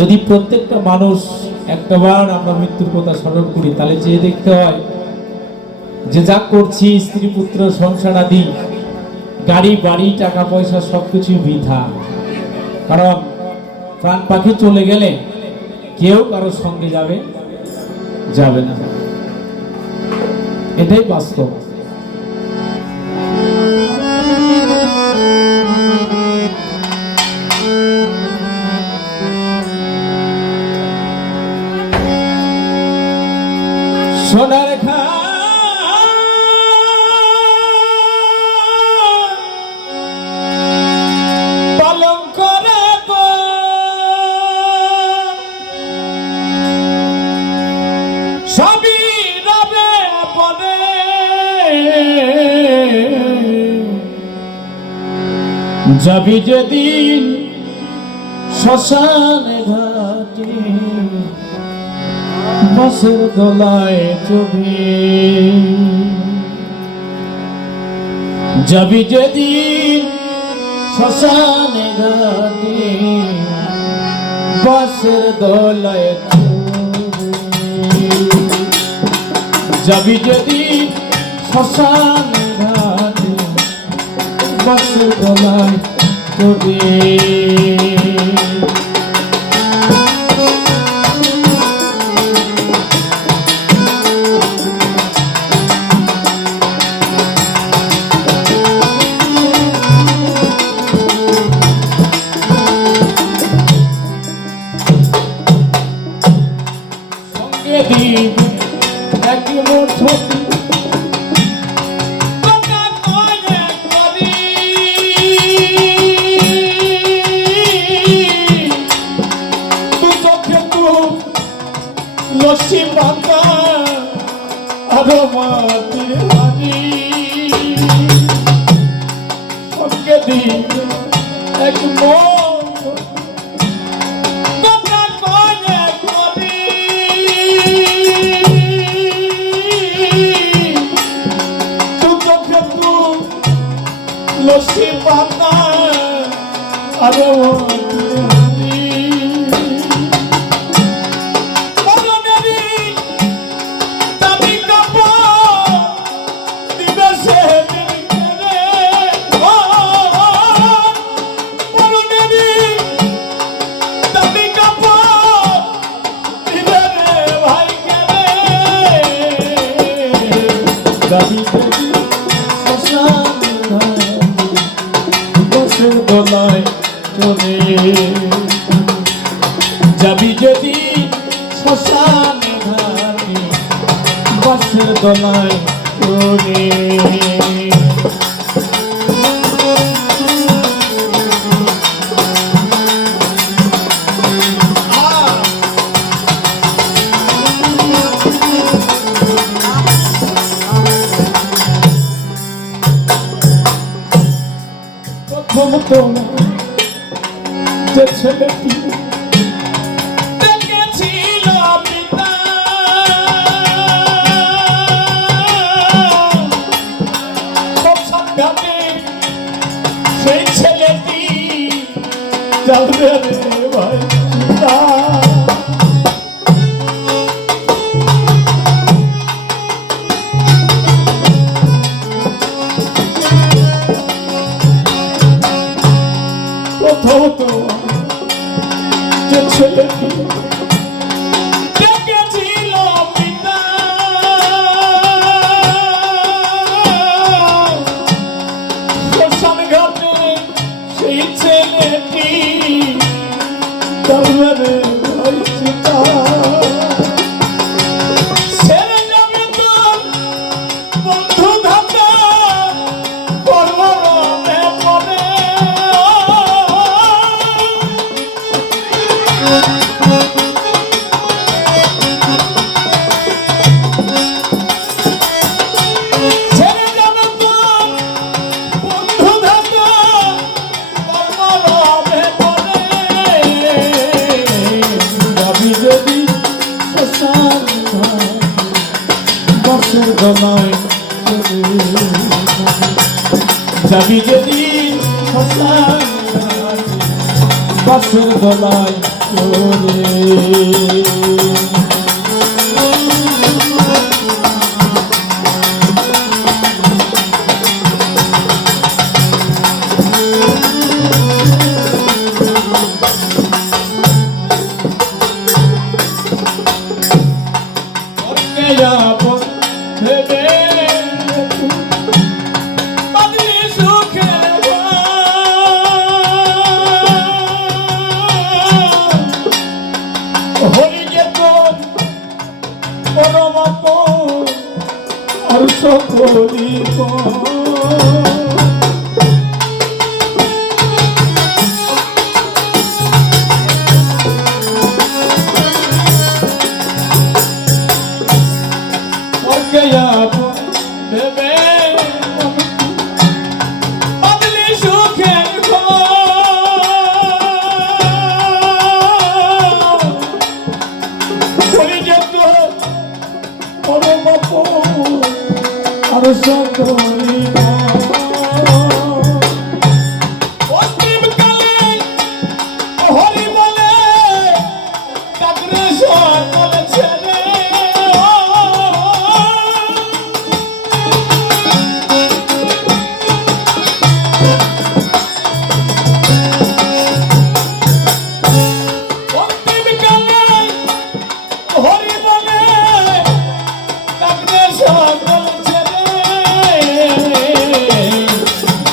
যদি প্রত্যেকটা মানুষ একটাবার আমরা মৃত্যুর কথা স্মরণ করি, তাহলে চেয়ে দেখতে হয় যে যা করছি, স্ত্রী পুত্র সংসার আদি গাড়ি বাড়ি টাকা পয়সা সবকিছু বৃথা। কারণ প্রাণ পাখি চলে গেলে কেউ কারোর সঙ্গে যাবে না, এটাই বাস্তব। সোনার পালন করে সবই রবে পরে, যাবি যেদিন শ্মশানে ঘাটে, বাসের দোলায় চড়ে যাবি যেদিন শ্মশানে ঘাটে, বাসের দোলায় যাবি যেদিন শ্মশানে ঘাটে, বাসের দোলায় চড়ে। লস্যি পাতা আরো মাটির হাড়ি, সঙ্গে দিই এক মন কথা কয়ে করি, তু চোখে তু লস্যি পাতা আরো মাটির হাড়ি। যাবি বাসের দোলায় চলে, যাবি যদি শ্মশানে ঘাটে, বাসের দোলায় চলে। যে ছেলেটি দেখেছিল পিতা, সেই ছেলেটি যাবে রে ভাই পিতা। যে ছেলেটি দেখেছিল পিতা, শ্মশান ঘাটে সেই ছেলেটি যাবে রে ভাই পিতা। ছেড়ে যাবে তোর বন্ধু ধাতা পরমে পরে, যাবি যেদিন বসের গলায় করে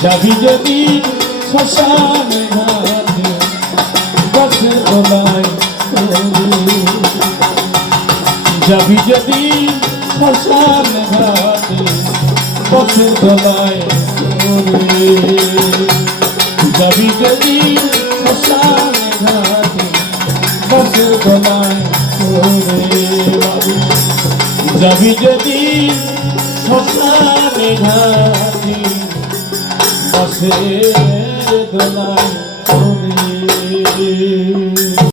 যাবি যদি শ্মশানে ঘাটে বসের গলায় করে যাবি যদি শ্মশানে ঘাটে বসের গলায় করে যাবি যদি শ্মশানে ঘাটে বসের গলায় করে যাবি যদি শ্মশানে ঘাটে বসের গলায় করে